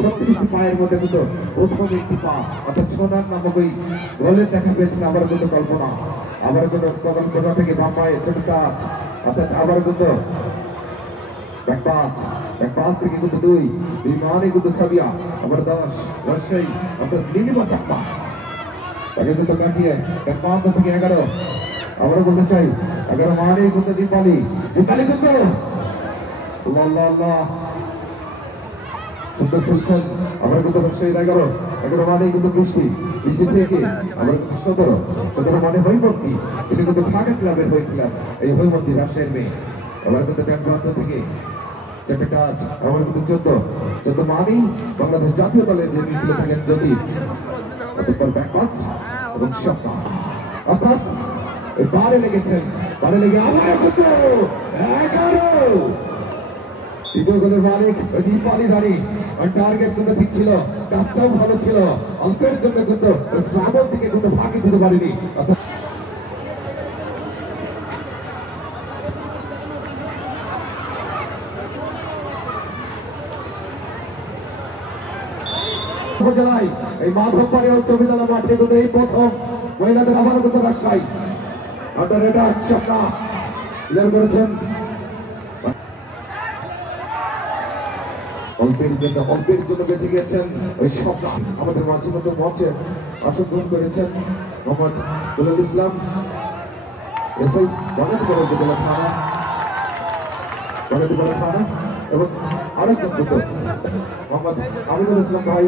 36 পায়ের মধ্যে কিন্তু প্রথম একটি পা অর্থাৎ সোনার নামক ওই গোলের দেখা পেয়েছেন আবার কিন্তু কল্পনা আবার কিন্তু কল্পনা থেকে বাম পায়ে ছোট কাজ অর্থাৎ আবার কিন্তু ব্যাকপাস থেকে কিন্তু দুই মানে কিন্তু সাবিয়া আবার 10 রাজশাহী অর্থাৎ নীলিমা চাকমা তাকে কিন্তু কাটিয়ে ব্যাকপাস থেকে 11 আবার বলতে চাই 11 মানে কিন্তু দীপালি কিন্তু আল্লাহ আল্লাহ সুন্দর খেলছেন আবার কিন্তু রাজশাহী 11 মানে কিন্তু বৃষ্টি থেকে আবার 17 মানে হৈমন্তী তিনি কিন্তু ঢাকা ক্লাবের হয়েছিলেন এই হৈমন্তী রাজশাহীর মেয়ে আবার কিন্তু ব্যাকপাস থেকে কাজ আমার কিন্তু 14 মানি বাংলাদেশ জাতীয় দলের যে মিছিল থাকেন যদি ব্যাকপাস এবং স্বপ্ন অর্থাৎ বারে লেগেছেন বারে লেগে আবার কিন্তু 11 দ্বিতীয় গোলের মালিক দীপালি রানী টার্গেট কিন্তু ঠিক ছিল কাজটাও ভালো ছিল অল্পের জন্য কিন্তু শ্রাবণ থেকে কিন্তু ফাঁকি দিতে পারেনি উপজেলায় এই মাধবপাড়ি উচ্চ বিদ্যালয় মাঠে কিন্তু এই প্রথম মহিলাদের আবারও কিন্তু রাজশাহী আন্ডার এটা স্বপ্না ক্লিয়ার করেছেন অল্পের জন্য বেঁচে গেছেন ওই স্বপ্না আমাদের মাঝে মতো মঞ্চে অংশগ্রহণ করেছেন মোহাম্মদ দুলাল ইসলাম এসআই বাগাতিপাড়া উপজেলা থানা এবং আরেকজন কিন্তু মোহাম্মদ আমিনুল ইসলাম ভাই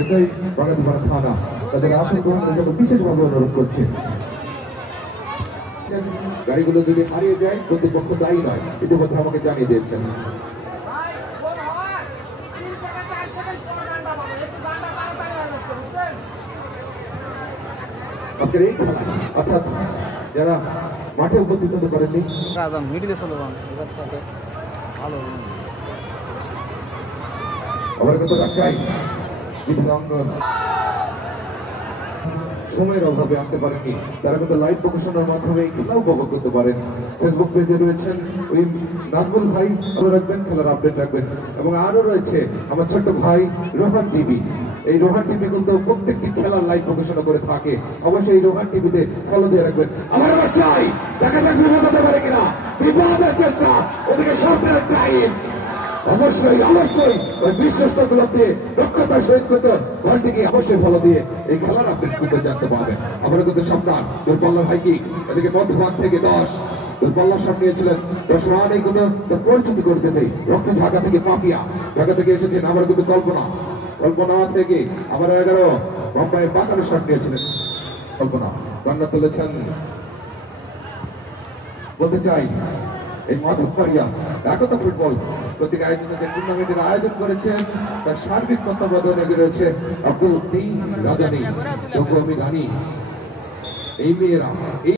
এসআই বাগাতিপাড়া থানা তাদের আসন গ্রহণের জন্য বিশেষভাবে অনুরোধ করছে গাড়িগুলো যদি হারিয়ে যায় কর্তৃপক্ষ দায়ী নয় ইতিমধ্যে আমাকে জানিয়ে দিয়েছেন আজকের এই খেলা অর্থাৎ যারা মাঠে উপস্থিত হতে পারেননি আবার কিন্তু রাজশাহী সময়ের অভাবে আসতে পারেননি তারা কিন্তু লাইভ প্রকাশনের মাধ্যমে খেলা উপভোগ করতে পারেন ফেসবুক পেজে রয়েছেন ওই নাজমুল ভাই ভালো রাখবেন খেলার আপডেট রাখবেন এবং আরো রয়েছে আমার ছোট্ট ভাই রোহান টিভি এই রোহান টিভি কিন্তু প্রত্যেকটি খেলার লাইভ প্রকাশনা করে থাকে অবশ্যই এই রোহান টিভিতে ফলো দিয়ে রাখবেন আমার বাসায় দেখা যাক বিপদ হতে পারে কিনা বিপদের চেষ্টা ওদিকে সরকারের টাইম অবশ্যই ওই বিশ্বস্তগুলোতে দক্ষতার সহিত করতে ঘন্টিকে অবশ্যই ফলো দিয়ে এই খেলার আপডেট কিন্তু জানতে পারবেন আমরা কিন্তু সন্তান দূরপাল্লার হাইকিং এদিকে মধ্যভাগ থেকে 10 দূরপাল্লার সব নিয়েছিলেন 10 রান এই কিন্তু পরিচিতি করে দিতে রক্ত ঢাকা থেকে পাপিয়া ঢাকা থেকে এসেছেন আবার কিন্তু কল্পনা থেকে আবার 11 মুম্বাইয়ের বাঁকানো শট নিয়েছিলেন কল্পনা রান্না তুলেছেন বলতে চাই এই মাধবপাড়িয়া একতা ফুটবল প্রত্যেক আয়োজনে যে টুর্নামেন্টের আয়োজন করেছেন তার সার্বিক তত্ত্বাবধানে রয়েছে আব্দুল রাজানী রানী এই মেয়েরা